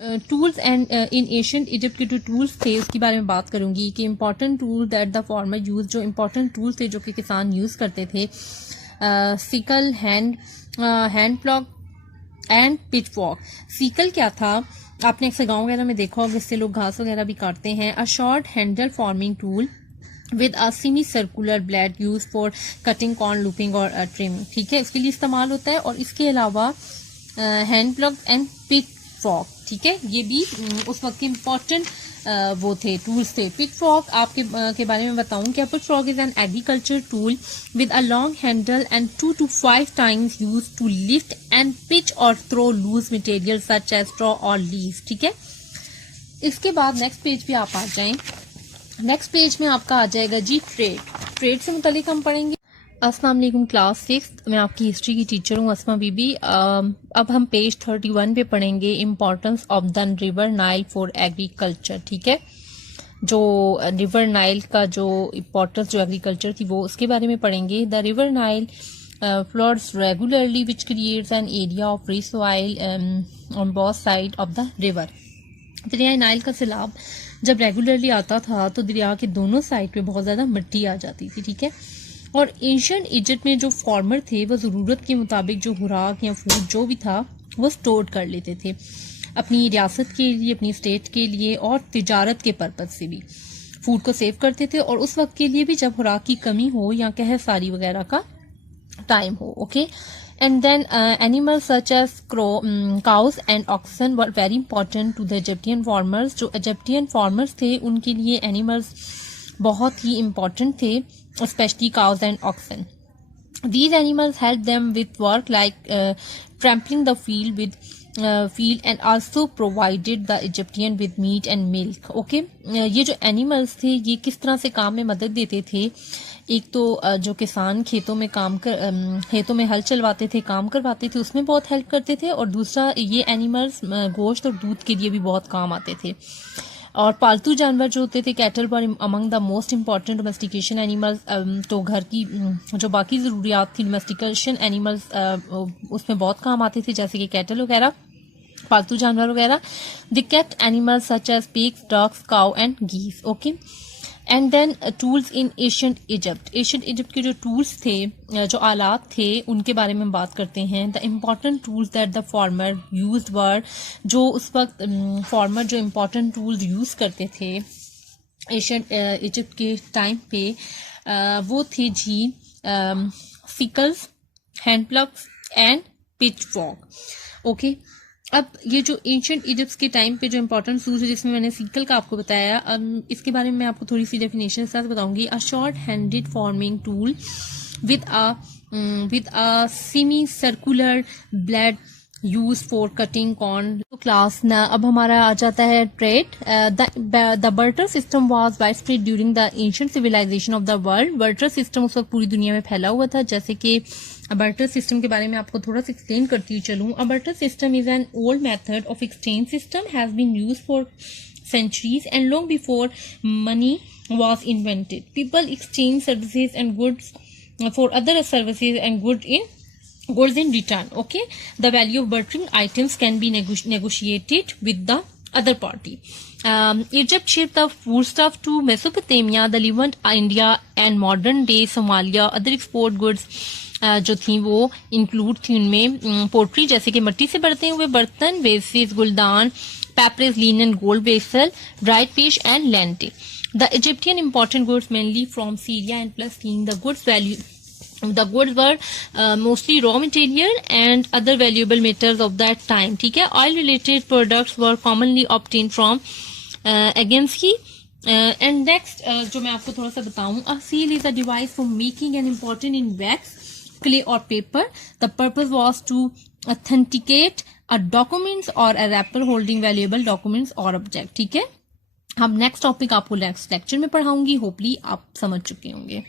Tools and in ancient Egypt के जो tools थे उसके बारे में बात करूंगी कि important tool that the farmer use, जो इम्पॉर्टेंट टूल्स थे जो कि किसान यूज करते थे, sickle, hand plough and pitchfork. Sickle क्या था, आपने अक्सर गाँव वगैरह में देखा होगा, इससे लोग घास वगैरह भी काटते हैं। A short handle farming tool with a semi circular blade use for cutting, corn, looping और ट्रिमिंग, ठीक है, इसके लिए इस्तेमाल होता है। और इसके अलावा hand plug and pitch frock, ठीक है, ये भी उस वक्त के इम्पोर्टेंट वो थे, टूल्स थे। पिच फ्रॉक आपके के बारे में बताऊं क्या, pitchfork is an agriculture tool with a long handle and 2 to 5 times use to lift and pitch और throw loose material such as straw और लीव्स, ठीक है। इसके बाद नेक्स्ट पेज पे आप आ जाएं। नेक्स्ट पेज में आपका आ जाएगा जी ट्रेड से मुतालिक हम पढ़ेंगे। अस्सलाम वालेकुम क्लास 6, मैं आपकी हिस्ट्री की टीचर हूँ अस्मा बीबी। अब हम पेज 31 पे पढ़ेंगे importance of the river Nile for agriculture, ठीक है। जो रिवर नाइल का जो इम्पोर्टेंस जो एग्रीकल्चर थी वो उसके बारे में पढ़ेंगे। The river Nile floods regularly which creates an area of rich soil on both side of the river. दरिया नाइल का सैलाब जब रेगुलरली आता था तो दरिया के दोनों साइड पे बहुत ज्यादा मिट्टी आ जाती थी, ठीक है। और एशियंट इजिप्ट में जो फार्मर थे वो ज़रूरत के मुताबिक जो खुराक या फूड जो भी था वो स्टोर कर लेते थे अपनी रियासत के लिए, अपनी स्टेट के लिए और तिजारत के पर्पज से भी फूड को सेव करते थे। और उस वक्त के लिए भी जब खुराक की कमी हो या कहसारी वगैरह का टाइम हो, okay. And then animals such as cows and oxen were very important to the Egyptian farmers. जो इजिप्टियन फार्मर्स थे उनके लिए एनिमल्स बहुत ही इम्पोर्टेंट थे, especially cows and oxen. These animals help them with work like trampling the field and also provided the Egyptian with meat and milk. Okay, ये जो animals थे ये किस तरह से काम में मदद देते थे। एक तो जो किसान खेतों में हल चलवाते थे, काम करवाते थे, उसमें बहुत हेल्प करते थे। और दूसरा ये एनिमल्स गोश्त और दूध के लिए भी बहुत काम आते थे। और पालतू जानवर जो होते थे cattle were among the most important domestication animals. तो घर की जो बाकी ज़रूरियात थी डोमेस्टिकेशन एनिमल्स उसमें बहुत काम आते थे, जैसे कि कैटल वगैरह, पालतू जानवर वगैरह। The kept animals such as pigs, dogs, cow and geese, okay. And then tools in ancient Egypt के जो टूल्स थे, जो आलात थे, उनके बारे में बात करते हैं। The important tools that the farmer used were, जो उस वक्त फार्मर जो इम्पॉर्टेंट टूल्स यूज करते थे एशियंट इजिप्ट के टाइम पे, वो थे जी sickles, hand ploughs and pitchfork, okay. अब ये जो एंशिएंट इजिप्ट के टाइम पे जो इंपॉर्टेंट टूल्स है, जिसमें मैंने सिकल का आपको बताया, इसके बारे में मैं आपको थोड़ी सी डेफिनेशन के साथ बताऊंगी। A short handed farming tool with a semi circular blade use for cutting corn. तो क्लास ना अब हमारा आ जाता है trade. The barter system was wide spread during the ancient civilization of the world. Barter system उस वक्त पूरी दुनिया में फैला हुआ था। जैसे कि बर्टर सिस्टम के बारे में आपको थोड़ा सा एक्सप्लेन करती हूँ चलूँ। A barter system is an old method of exchange system, has been used for centuries and long before money was invented. People exchange services and goods for other services and goods in return. Okay, the value of bartering items can be negotiated with the other party. Egypt shipped the foodstuff to Mesopotamia, the Levant, India and modern day Somalia. Other export goods जो थी वो include थी उनमें pottery, जैसे कि मिट्टी से बरते हुए बर्तन, वेसेस, गुलदान, papyrus, linen, gold vessel, dried fish and lentil. The Egyptian important goods mainly from Syria and Palestine. The goods were mostly raw material and other valuable metals of that time. ठीक है. Oil related products were commonly obtained from Agency. And next जो मैं आपको थोड़ा सा बताऊं, a seal is a device for making an important in wax, clay or paper. The purpose was to authenticate a documents or a wrapper holding valuable documents or object. ठीक है. हम next topic आपको next lecture में पढ़ाऊंगी. होपली आप समझ चुके होंगे.